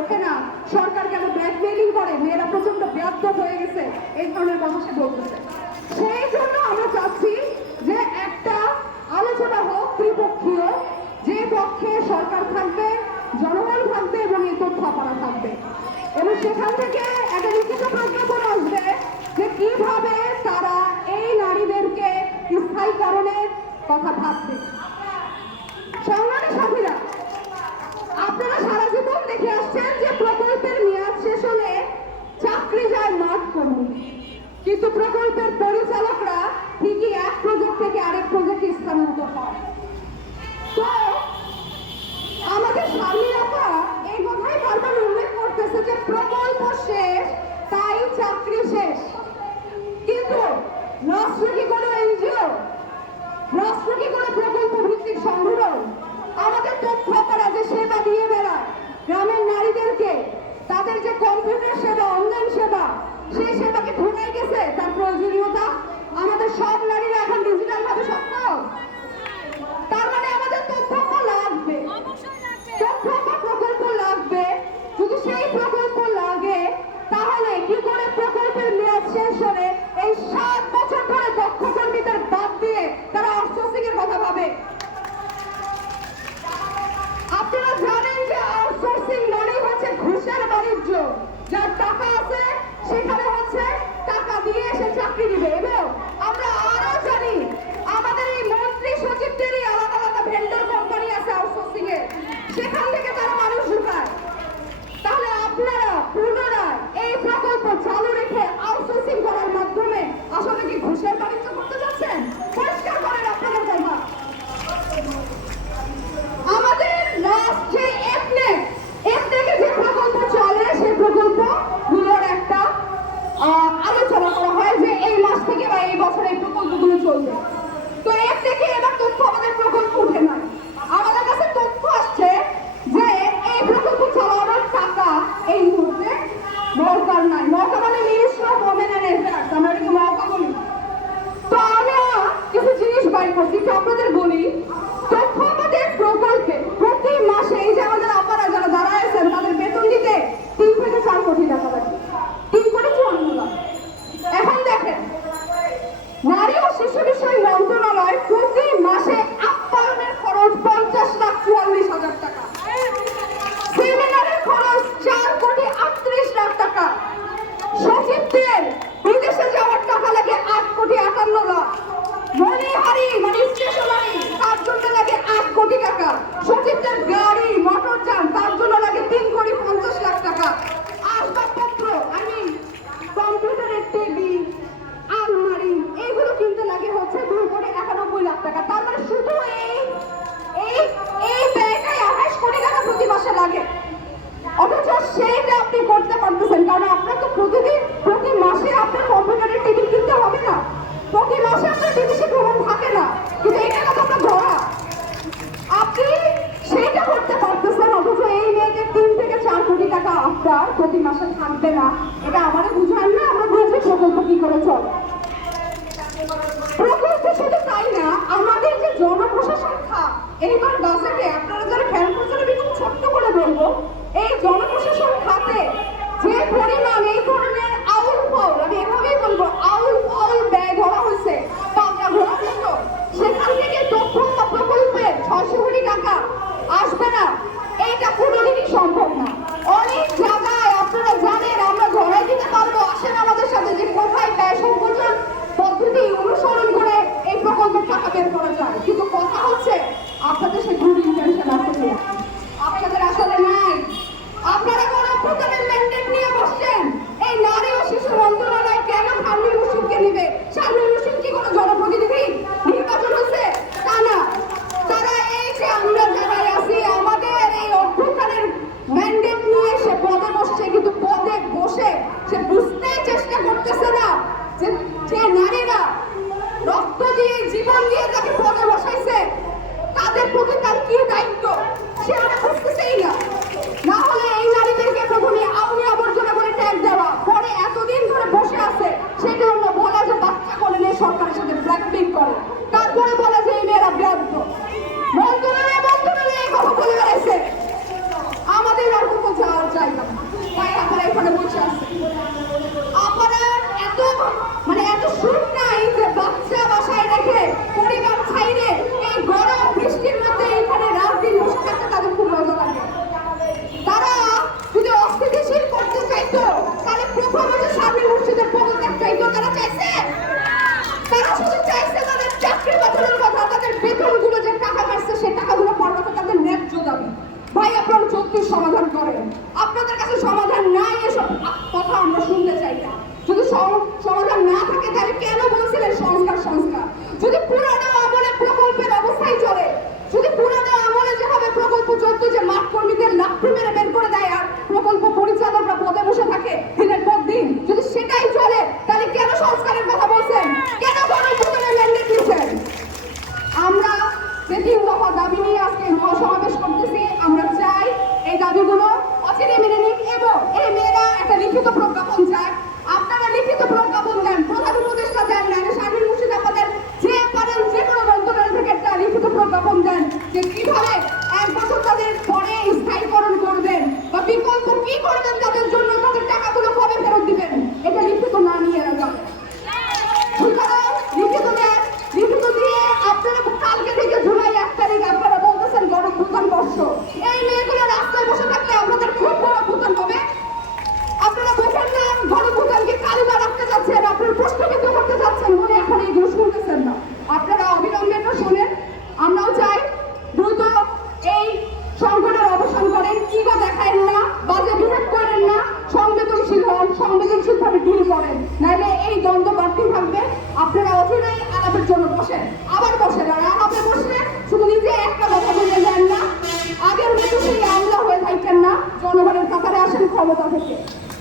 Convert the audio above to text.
ওঠে না। সরকার কেন ব্ল্যাকমেলিং করে? মেয়েরা প্রচণ্ড ব্যর্থ হয়ে গেছে। এই ধরনের কথা সে বলতেছে। সেই জন্য আমরা চাচ্ছি যে একটা আলোচনা হোক, ত্রিপক্ষীয়, যে পক্ষে সরকার থাকবে, জনগণ থাকবে এবং এই তথ্য আপনারা থাকবে। এবং সেখান থেকে একটা লিখিত প্রজ্ঞাপন আসবে যে কীভাবে তারা এই নারীদেরকে স্থায়ীকরণের কথা ভাববে। দেখে আসছেন যে প্রকল্পের মেয়াদ শেষ হলে চাকরি যায় মাঠ কর্মী। কিন্তু প্রকল্পের পরিচালকরা ঠিকই এক প্রজেক্ট থেকে আরেক প্রজেক্টে স্থানান্তর হয়। গ্রামের নারীদেরকে তাদের যে কম্পিউটার সেবা অনলাইন সেবা, সেই সেবাকে ভুলাই গেছে তার প্রয়োজনীয়তা? আমাদের সব নারীরা এখন ডিজিটাল ভাবে সক্ষম। চলবে তো এর থেকে এবার তথ্য আমাদের প্রকল্প উঠে নয় আমাদের কাছে তথ্য আসছে যে এই প্রকল্প চালানোর টাকা এই মুহূর্তে দরকার নাই। মহকা মানে minister of women and affairs আমরা এটাকে মহকা বলি। তো আমরা কিছু জিনিস বাইর করছি, একটু আপনাদের বলি। তো আমরা প্রতি মাসে থাকবে না। এটা আমাদের বুঝান না, আমরা বুঝে প্রকল্প কি করে চল। প্রকল্প শুধু তাই না, আমাদের যে জনপ্রশাসন খা এইবার বাজেটে আপনারা যারা খেয়াল করছেন, আমি খুব ছোট্ট করে বলব, এই কি দায়িত্ব। সে আর না আগের মতো সেই আমলা হয়ে